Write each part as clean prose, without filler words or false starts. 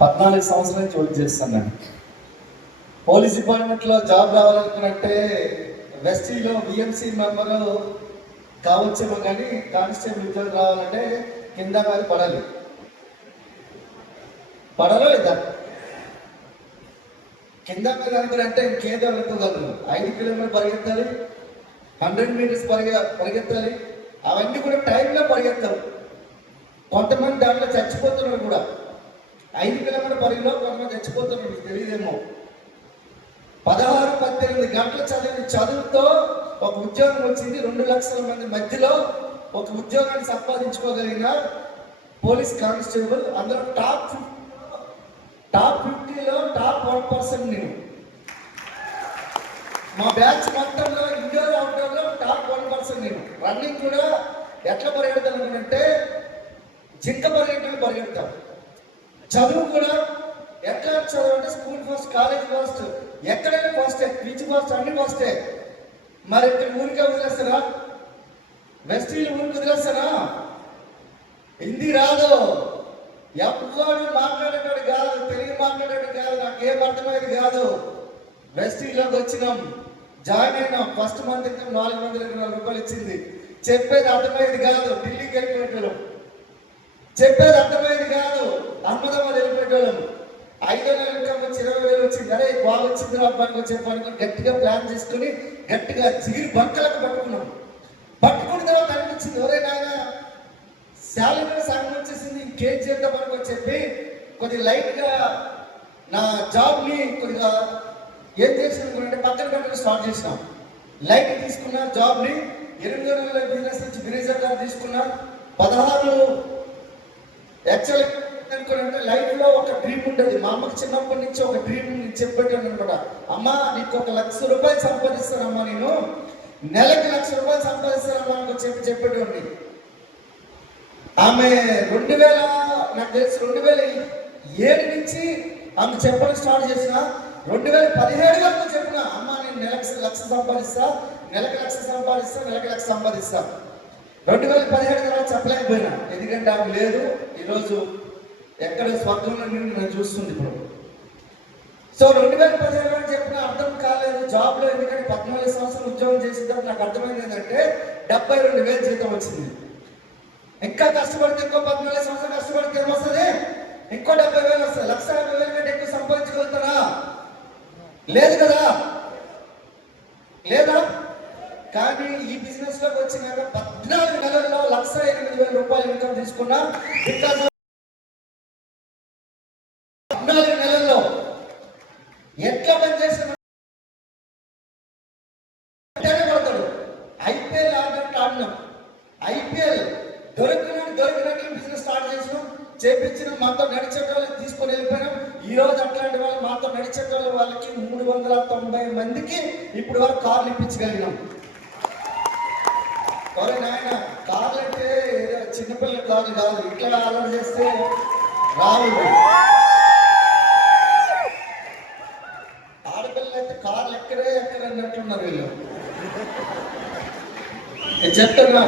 14 సంవత్సరాల నుంచి వర్క్ చేస్తున్నాను. పోలీస్ డిపార్ట్మెంట్లో జాబ్ రావాలనుకున్నట్టే వెస్టీలో విఎంసీ మెంబర్ కావచ్చేమో, కానీ కానిస్టేబుల్ ఉద్యోగం రావాలంటే కింద మీద పడాలో లేదా? కింద మీద అనుకున్నంటే ఇంకేదో అనుకోగలరు. 5 కిలోమీటర్లు పరిగెత్తాలి, 100 మీటర్స్ పరిగెత్తాలి. అవన్నీ కూడా టైంలో పరిగెత్తారు. కొంతమంది దాంట్లో చచ్చిపోతున్నారు కూడా. 5 కిలోమీటర్ పరిధిలో కొంతమంది చచ్చిపోతున్నారు, మీకు తెలియదేమో. 16-18 గంటలు చదువుతో ఒక ఉద్యోగం వచ్చింది. 2 లక్షల మంది మధ్యలో ఒక ఉద్యోగాన్ని సంపాదించుకోగలిగిన పోలీస్ కానిస్టేబుల్. అందులో టాప్ 50లో టాప్ 1% నేను. మా బ్యాచ్ మొత్తంలో ఇండోర్ అవుట్డోర్లో టాప్ 1% నేను. రన్నింగ్ కూడా ఎట్లా పరిగెడతాను అనుకుంటే జింక పరిగెడతాం. చదువు కూడా ఎట్లా చదువు అంటే స్కూల్ ఫస్ట్, కాలేజ్ ఫస్ట్, ఎక్కడైనా ఫస్టే, పీచ్ ఫస్ట్, అన్ని ఫస్టే. మరి ఇక్కడ ఊరికే వదిలేస్తారా? వెస్టీలు ఊరికి వదిలేస్తారా? హిందీ రాదు, ఎవరు మాట్లాడేవాడు కాదు, తెలుగు మాట్లాడేవాడు కాదు, నాకేం అర్థమయ్యేది కాదు. వెస్టీలోకి వచ్చినాం, జాయిన్ అయినాం. ఫస్ట్ మంత్ ఇంకా 420 రూపాయలు ఇచ్చింది. చెప్పేది అర్థమయ్యేది కాదు. ఢిల్లీకి వెళ్ళిపోయేటోళ్ళం, చెప్పేది అర్థమయ్యేది కాదు. అహ్మదాబాద్ వెళ్ళిపోయేటోళ్ళం. 5 నెలల ఇన్కమ్ వచ్చి 20,000 వచ్చింది. అరే బాగా వచ్చింది అబ్బాయికి వచ్చే గట్టిగా ప్లాన్ చేసుకుని గట్టిగా చిగిరి బంకలకు పట్టుకున్నాం. పట్టుకున్న తర్వాత అనిపించింది, ఎవరే నాయన శాలరీ సగం వచ్చేసింది, ఇంకేం చేద్దాం అనుకని చెప్పి కొద్దిగా లైట్గా నా జాబ్ని కొద్దిగా ఏం చేసినామంటే పక్కన పెట్టడం స్టార్ట్ చేసినాం. లైట్ తీసుకున్నా జాబ్ని. 8 నెలల బిజినెస్ నుంచి మేనేజర్ గారు తీసుకున్నా. 16 యాక్చువల్ అనుకోనంటే లైఫ్లో ఒక డ్రీమ్ ఉంటుంది. మా అమ్మకి చిన్నప్పటి నుంచి ఒక డ్రీమ్ చెప్పేటాను అనమాట. అమ్మ నీకు 1 లక్ష రూపాయలు సంపాదిస్తానమ్మా, నేను నెలకి 1 లక్ష రూపాయలు సంపాదిస్తానమ్మా అని చెప్పేటోండి. ఆమె 2000 నాకు తెలిసి 2007 నుంచి ఆమె చెప్పడం స్టార్ట్ చేసిన. 2017 వరకు చెప్పిన, అమ్మ నేను నెలకి 1 లక్ష సంపాదిస్తా, నెలకి 1 లక్ష సంపాదిస్తా, నెలకి 1 లక్ష సంపాదిస్తా. 2017 తర్వాత చెప్పలేకపోయినా, ఎందుకంటే ఆమె లేదు. ఈరోజు ఎక్కడ స్వర్గంలో నన్ను చూస్తుంది ఇప్పుడు. సో 2017 చెప్పిన అర్థం కాలేదు జాబ్లో, ఎందుకంటే 14 సంవత్సరాలు ఉద్యోగం చేసిన నాకు అర్థమైంది ఏంటంటే 72,000 జీతం వచ్చింది. ఇంకా కష్టపడితే, ఇంకో 14 సంవత్సరాలు కష్టపడితే ఏమొస్తుంది? ఇంకో 70,000 వస్తుంది. 1,50,000 కంటే ఎక్కువ సంపాదించగలుగుతారా? లేదు కదా, లేదా? కానీ ఈ బిజినెస్ లోకి వచ్చినాక 14 నెలల్లో 1,08,000 రూపాయలు ఇన్కమ్ తీసుకున్నా. బికాజ్ 14 నెలల్లో ఎట్లా పనిచేసిన పడతాడు. ఐపీఎల్ ఆడినట్టు ఆడినాం. ఐపీఎల్ దొరికినట్లు బిజినెస్ స్టార్ట్ చేసినాం, చేపించిన. మాతో నడిచేటోళ్ళకి తీసుకొని వెళ్ళిపోయినాం. ఈ రోజు అట్లాంటి వాళ్ళు మాతో నడిచేటోళ్ళ వాళ్ళకి 390 మందికి ఇప్పుడు వరకు కార్లు ఇప్పించగలిగినాం. ఎవరే నాయన, కార్లు అంటే ఏదో చిన్నపిల్లల కార్లు కాదు, ఇట్లా ఆలోచన చేస్తే రావు. ఆడపిల్లలు అయితే కార్లు ఎక్కడ అన్నట్లున్నారు వీళ్ళు. చెప్తున్నా,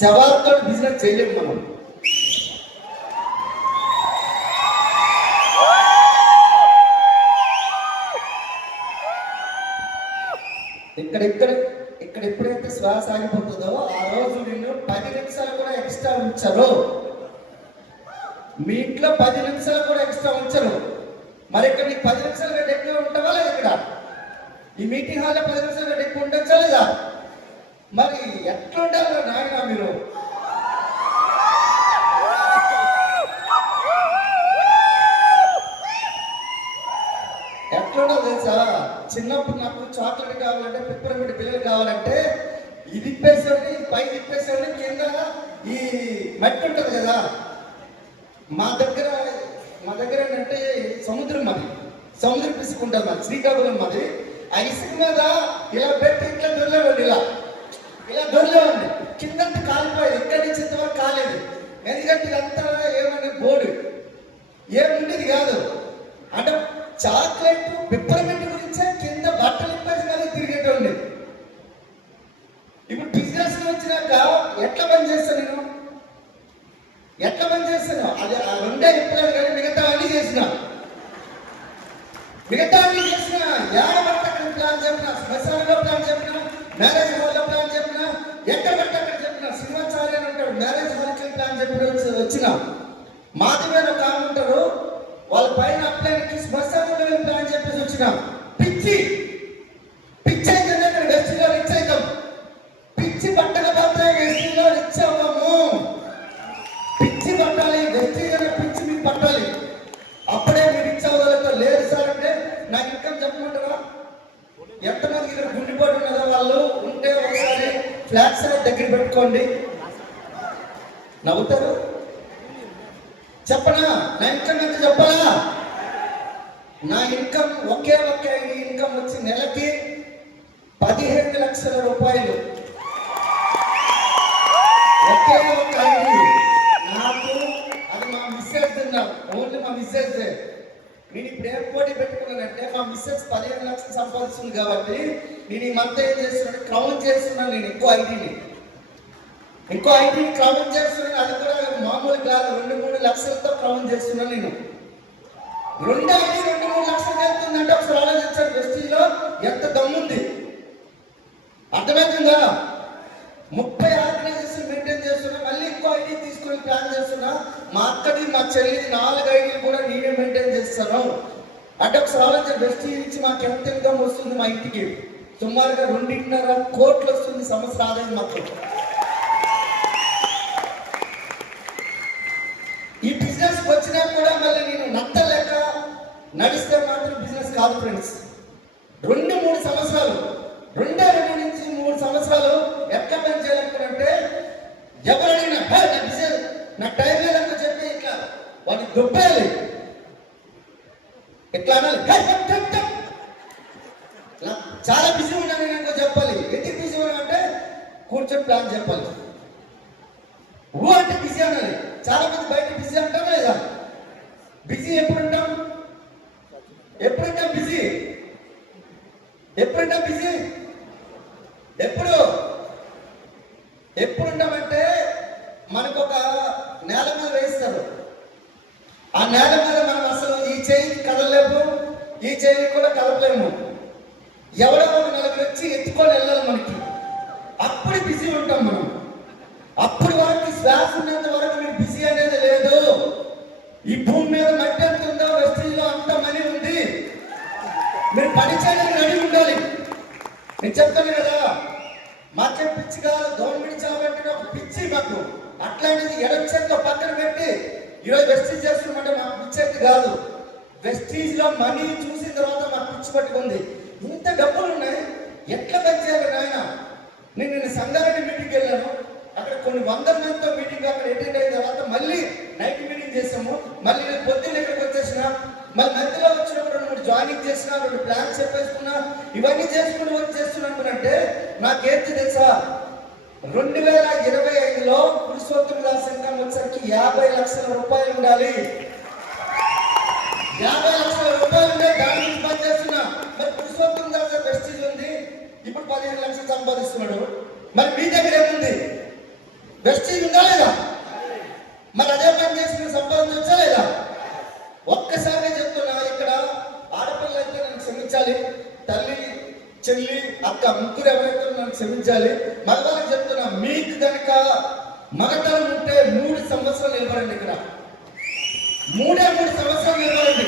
శవాలతో బిజినెస్ చేయలేము మనం. ఇక్కడ ఎప్పుడైతే శ్వాస ఆగిపోతుందో ఆ రోజు నిన్ను 10 నిమిషాలు కూడా ఎక్స్ట్రా ఉంచరు. మీ ఇంట్లో 10 నిమిషాలు కూడా ఎక్స్ట్రా ఉంచరు. మరి ఇక్కడ నీకు 10 నిమిషాలు కంటే ఎక్కువ ఉంటావా లేదా? ఇక్కడ ఈ మీటింగ్ హాల్లో 10 నిమిషాలు కంటే ఎక్కువ ఉండొచ్చా లేదా? మరి ఎట్లా ఉండాలి నాయన మీరు? ఎట్లా ఉండాలి తెలుసా? చిన్నప్పుడు నాకు చాక్లెట్ కావాలంటే, పిప్పరమిడ్ పిల్లలు కావాలంటే ఇది ఇప్పేసండి, పై తిప్పేసండి, కింద ఈ మట్టి ఉంటుంది కదా. మా దగ్గర ఏంటంటే సముద్రం, మాది సముద్ర ఇసుక ఉంటుంది, మాది శ్రీకాకుళం. మాది ఆ ఇసుక మీద ఇలా పెట్టి ఇట్లా దొరలేవండి, ఇలా దొరలేవండి. కిందంతా కాలిపోయేది, ఇక్కడి నుంచి ఇంతవరకు కాలేదు. ఎందుకంటే ఇదంతా ఏమంటే బోర్డు ఏముండేది కాదు. అంటే చాక్లెట్ పిప్పరమింట్ గురించే కింద బట్టలు ఇప్పేసి కదా తిరిగేటోండి. ఇప్పుడు బిజినెస్ వచ్చినాక ఎట్లా పని చేస్తాను నేను? ఎట్లా పని చేస్తాను? అది ఆ రెండే చెప్పలేదు కానీ మిగతా అన్ని చేసి మిగతా చేసిన ఏడబట్టక్కడ ప్లాన్ చెప్పిన, శ్మశానంలో ప్లాన్ చెప్పిన, మ్యారేజ్ హాల్లో ప్లాన్ చెప్పిన, ఎక్కడ పడితే అక్కడ చెప్పిన, శ్రీనివాచార్య అని ఉంటాడు మ్యారేజ్ హాల్కి ప్లాన్ చెప్పిన వచ్చిన మాధవేలు ఒక ఆమె ఉంటారు, వాళ్ళ పైన అప్లైన్కి శ్మశానంలో ప్లాన్ చెప్పేసి వచ్చిన. పిచ్చి పిచ్చి అయితే వెస్టిలో రిచ్ అవుతాం. పిచ్చి పట్టకపోతే వెస్టిలో రిచ్ అవ్వము. పిచ్చి పట్టాలి, వెస్టిలో పిచ్చి మీకు పట్టాలి, అప్పుడే మీరు రిచ్ అవ్వగలుగుతారు. లేదు సార్ అంటే నాకు ఇన్కమ్ చెప్పమంటారా? ఎంతమంది ఇక్కడ గుండెపోటు ఉన్నదో వాళ్ళు ఉంటే ఒకసారి ఫ్లాట్స్ దగ్గర పెట్టుకోండి. నవ్వుతారు. చెప్పనా నా ఇన్కమ్ ఎంత చెప్పాలా? నా ఇన్కమ్ ఒకే ఇన్కమ్ వచ్చి నెలకి 15 లక్షల రూపాయలు. ఒకే ఒక ఐడి నాకు. అది మా మిస్సెస్ తిన్నారు, ఓన్లీ మా మిస్సెస్. నేను ఇప్పుడు ఏం పోటీ పెట్టుకున్నానంటే మా మిస్సెస్ 15 లక్షలు సంపాదిస్తుంది కాబట్టి నేను ఈ మంత్ ఏం చేస్తున్నాను, క్రౌన్ చేస్తున్నాను. నేను ఇంకో ఐడిని క్రౌన్ చేస్తున్నాను. అది కూడా మామూలు కాదు, 2-3 లక్షలతో క్రౌన్ చేస్తున్నాను. నేను 2-3 లక్షలు వెళ్తుందంటే ఒకసారి ఆలోచించాను. వెస్టీజ్లో ఎంత దమ్ముంది అర్థమవుతుందా? 30 ఆర్గనైజేషన్ మెయింటైన్ చేస్తున్నా, మళ్ళీ ఇంకో ఐడి తీసుకుని ప్లాన్ చేస్తున్నా. మా అక్కడి మా చెల్లిది 4 ఐడీలు కూడా నేనే మెయింటైన్ చేస్తాను. అంటే ఒకసారి ఆలోచన, వెస్టీజ్ నుంచి మాకు ఎంత ఇన్కమ్ వస్తుంది? మా ఇంటికి సుమారుగా 2.5 కోట్లు వస్తుంది సంవత్సర ఆదాయం మాకు. ఈ బిజినెస్ వచ్చినా కూడా మళ్ళీ నేను నత్తలేక నడిస్తే మాత్రం బిజినెస్ కాదు ఫ్రెండ్స్. 2-3 సంవత్సరాలు, 2 నుంచి 3 సంవత్సరాలు ఎట్లా పని చేయాలనుకుంటే ఎవరైనా నా బిజినెస్ నా టైం లేదని చెప్పి ఇట్లా వాడిని దుబ్బేయాలి. ఎట్లా అనాలి? చాలా బిజీ ఉన్నాను నేను చెప్పాలి. ఎందుకు బిజీ ఉన్నా అంటే కూర్చొని ప్లాన్ చెప్పాలి. అంటే బిజీ అనాలి. చాలా మంది బయట బిజీ అంటారా లేదా? Busy ఎప్పుడుంటాం busy? ఎప్పుడుంటామంటే మనకు ఒక నేల మీద వేస్తారు. ఆ నేల మీద మనం అసలు ఈ చేయి కదలలేము, ఈ చేయి కూడా కదలలేము. ఎవడో ఒక నలుగురు వచ్చి ఎత్తుకొని వెళ్ళాలి మనకి. అప్పుడు బిజీ ఉంటాం మనం. అప్పుడు వరకు శ్వాస ఉన్నంత వరకు మీరు బిజీ అనేది లేదు. ఈ భూమి మీద మట్టి ఎంత ఉందో వెస్టీజ్లో అంత మనీ ఉంది. మీరు పని చేయడానికి రెడీ ఉండాలి. నేను చెప్తాను కదా, మాకే పిచ్చి కాదు, గవర్నమెంట్ జాబ్ అంటే ఒక పిచ్చి మాకు. అట్లాంటిది ఎడమ చేతిలో పక్కన పెట్టి ఈరోజు వెస్టీజ్ చేస్తున్నామంటే మాకు పిచ్చేది కాదు. వెస్టీజ్లో మనీ చూసిన తర్వాత మాకు పిచ్చి పట్టుకుంది. ఇంత డబ్బులు ఉన్నాయి, ఎట్లా పని చేయాలి నాయన? నేను సంగారెడ్డి మీటింగ్కి వెళ్ళాను. అక్కడ కొన్ని 100 మందితో మీటింగ్ అక్కడ అటెండ్ అయిన తర్వాత మళ్ళీ నైట్ మీటింగ్ చేసాము. మళ్ళీ నేను పొద్దున్న ఇక్కడికి వచ్చేసిన, మళ్ళీ మధ్యలో వచ్చినప్పుడు 2-3 జాయినింగ్ చేసిన, 2 ప్లాన్స్ చెప్పేసుకున్నా. ఇవన్నీ చేసుకుని చేస్తున్నానంటే నాకేంటి తెలుసా? 2025లో పురుషోత్తమ దాస్ సంఘం వచ్చరికి 50 లక్షల రూపాయలు ఉండాలి. 50 లక్షల రూపాయలు ఉండే దాని నుంచి పని చేస్తున్నా. మరి పురుషోత్తమ దాస్ వెస్టీజ్ ఉంది, ఇప్పుడు 15 లక్షలు సంపాదిస్తున్నాడు. మరి మీ దగ్గర ఏముంది? వెస్టీజ్ ఉందా లేదా? మరి అదే పని చేసి సంపాదించవచ్చా లేదా? ఒక్కసారి చెప్తున్నా, ఇక్కడ ఆడపిల్లలు అయితే నన్ను క్షమించాలి, తల్లి చెల్లి అక్క ముగ్గురు ఎవరైతే నన్ను క్షమించాలి. మగవాళ్ళకి చెప్తున్నా, మీకు కనుక మగతనం ఉంటే 3 సంవత్సరాలు నిలబడండి. ఇక్కడ 3 సంవత్సరాలు నిలబడండి.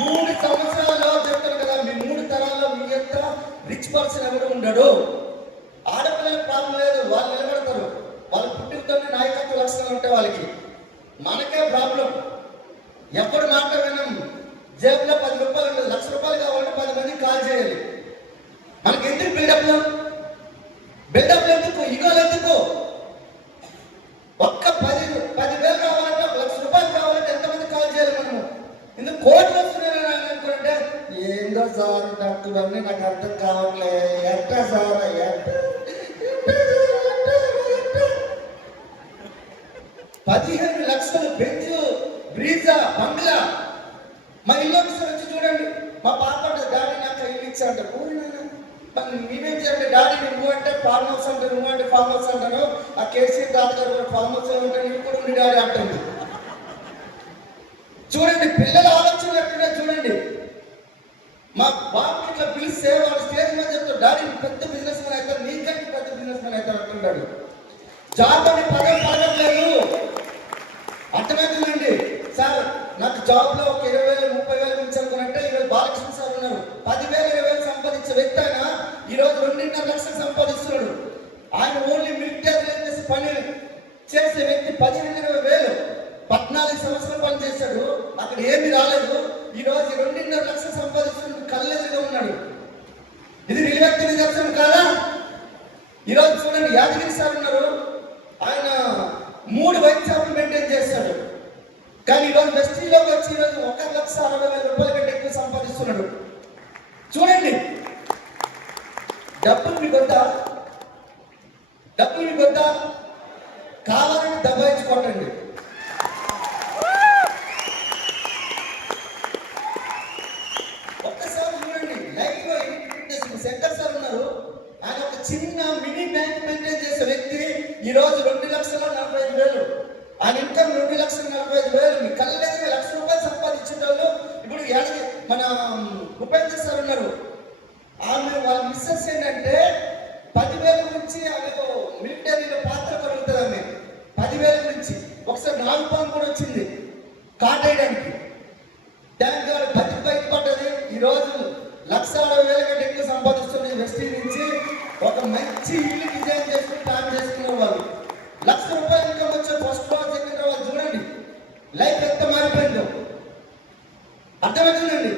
3 సంవత్సరాల్లో చెప్తాను కదా, మీ 3 తరాల్లో మీ యొక్క రిచ్ పర్సన్ ఎవరు ఉండడు. ఆడపిల్లలకు ప్రాబ్లం లేదు, వాళ్ళు నిలబడతారు. వాళ్ళ పుట్టినతోనే నాయకత్వ లక్షణాలు ఉంటాయి వాళ్ళకి. మనకే ప్రాబ్లం. ఎప్పుడు మాట వినం. జేబులో 10 రూపాయలు ఉంటుంది, 1,00,000 రూపాయలు కావాలంటే 10 మందికి కాల్ చేయాలి. మనకి ఎందుకు బిల్డప్లు ఎందుకు? ఇగోలు ఎందుకు? ఒక్క 10,000 కావాలంటే 1,00,000 రూపాయలు కావాలంటే ఎంతమంది కాల్ చేయాలి మనము? ఎందుకు కోట్లు వస్తున్నాయి అనుకుంటే ఏందో సార్ డాక్టర్వన్నీ నాకు అర్థం కావట్లే. ఎట్టా సార్? 15 లక్షలు బెంచ్, బ్రీజా, బంగ్లా. మా ఇల్లు ఒకసారి వచ్చి చూడండి. మా పాప డాడీ నాకు ఇల్లు ఇచ్చా అంటారు. మేమేం చేయాలి? డాడీ నువ్వు అంటే ఫార్మ్ హౌస్ అంటారు, నువ్వు అంటే ఫార్మ్ హౌస్ అంటాను. ఆ కేసీఆర్ తాతగారు కూడా ఫార్మ్ హౌస్ ఉంటారు, నువ్వు కూడా ఉండి డాడీ అంటుంది. చూడండి పిల్లల ఆలోచన ఎట్లుంటే చూడండి. మా బాబుకి ఇట్లా పిలిస్తే వాడు స్టేజ్ మీద చెప్తాడు, డాడీ పెద్ద బిజినెస్ మ్యాన్ అవుతాడు, నీకంటే పెద్ద బిజినెస్ మ్యాన్ అవుతాడు అంటుంటాడు. జాబ్ అని పదం పడట్లేదు, అర్థమవుతుందండి. సార్ నాకు జాబ్ లో ఒక 20,000 30,000 నుంచి అనుకున్నట్టే ఈరోజు బాలకృష్ణ సార్ ఉన్నారు, 10,000 20,000 సంపాదించే వ్యక్తి ఆయన ఈరోజు 2.5 లక్షలు సంపాదిస్తున్నాడు. ఆయన ఓన్లీ మిలిటరీ చేసే పని చేసే వ్యక్తి 15,000 14 సంవత్సరాలు పని చేశాడు, అక్కడ ఏమి రాలేదు. ఈ రోజు 2.5 లక్షలు సంపాదిస్తున్నాడు, కళ్ళెదురుగా ఉన్నాడు. ఇది నిలబెట్టే నిదర్శనం కాదా? ఈరోజు చూడండి, యాదగిరి సార్ ఉన్నారు, ఆయన 3 వైన్ షాపులు మెయింటైన్ చేస్తాడు. కానీ ఈరోజు వెస్టీలోకి వచ్చి ఈరోజు 1,60,000 రూపాయల కంటే ఎక్కువ సంపాదిస్తున్నాడు. చూడండి, డబ్బులు మీకు వద్దా? డబ్బులు మీకు వద్దా? కావాలని దబాయించి కొట్టండి. ఒక్కసారి చూడండి, లైఫ్ లో శంకర్ సార్ ఉన్నారు, ఆయన ఒక చిన్న మినీ బ్యాంక్ మెయింటైన్ చేసే వ్యక్తి ఈరోజు 2,45,000, ఆయన ఇన్కమ్ 2,45,000. మీ కళ్ళకి 1,00,000 రూపాయలు సంపాదించే వాళ్ళు ఇప్పుడు మన ఉపేంద్ర సార్ ఉన్నారు, ఆమె వాళ్ళ మిస్సెస్ ఏంటంటే 10,000 నుంచి ఆమెకు మిలిటరీలో పాత్ర కలుగుతుంది. ఆమె 10,000 నుంచి ఒకసారి 4 పాలు కూడా వచ్చింది కాటేయడానికి. ట్యాంక్ గారు బయటపడ్డది. ఈరోజు 1,60,000 కంటే ఎక్కువ సంపాదిస్తుంది. వెస్టీ నుంచి ఒక మంచి ఇల్లు డిజైన్ చేసుకుని ప్లాన్ చేసుకునే వాళ్ళు 1,00,000 రూపాయలు ఇన్కమ్ వచ్చే ఫస్ట్ రోజు సెకండ్ రోజు చూడండి లైఫ్ ఎంత మారిపోయిందో. అర్థమవుతుందండి.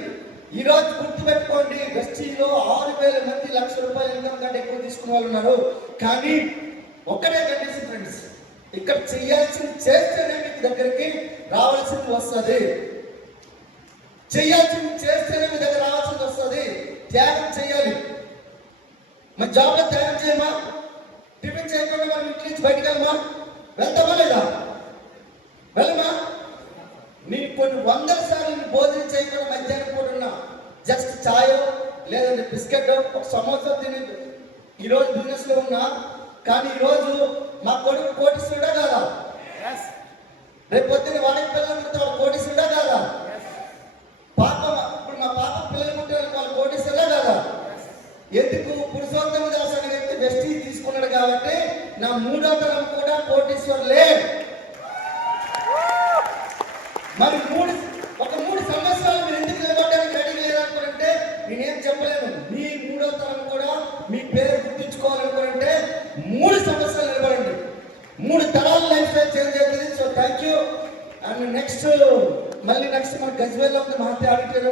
ఈ రోజు గుర్తుపెట్టుకోండి, వెస్టీలో 6,000 మంది 1,00,000 రూపాయలు ఇన్కమ్ కంటే ఎక్కువ తీసుకునే వాళ్ళు ఉన్నారు. కానీ ఒక్కటే కండిషన్ ఫ్రెండ్స్, ఇక్కడ చేయాల్సింది చేస్తేనే మీకు దగ్గరికి రావాల్సింది వస్తుంది. చేయాల్సింది చేస్తేనే మీ దగ్గర రావాల్సింది వస్తుంది. త్యాగం చేయాలి. మన జాబ్లో త్యాగం చేయమా? టిఫిన్ చేయకుండా మనం ఇంటి నుంచి బయటకు వెళ్ళమా? వెళ్తామా లేదా? వెళ్ళమా? నేను కొన్ని 100 సార్లు భోజనం చేయకుండా మధ్యాహ్నం పూట ఉన్నా, జస్ట్ ఛాయో లేదంటే బిస్కెట్ ఒక సమోసా తిని ఈరోజు బిజినెస్ లో ఉన్నా. కానీ ఈరోజు మా కొడుకు కోటీశ్వరుడా కాదా? రేపు పొద్దున్న వాడికి పిల్లలు పుడితే వాడు కోటీశ్వరుడా కాదా? పాప ఇప్పుడు మా పాప పిల్లలు పుట్టే వాళ్ళు కోటీశ్వరుడా కాదా? ఎందుకు? పురుషోత్తమ దాస్ అనే వ్యక్తి వెస్టీ తీసుకున్నాడు కాబట్టి నా 3వ తరం కూడా కోటీశ్వరులే. మరి 3 సంవత్సరాలు మీరు ఎందుకు నిలబడడానికి రెడీ లేదనుకుంటే నేనేం చెప్పలేను. మీ 3వ తరం కూడా మీ పేరు గుర్తించుకోవాలనుకుంటే 3 సంవత్సరాలు నిలబడండి. 3 తరాల లైఫ్ స్టైల్ చేంజ్ అవుతుంది. So thank you. And next మన గజ్వేల్లో ఉంది మహతి ఆడిటోరియం.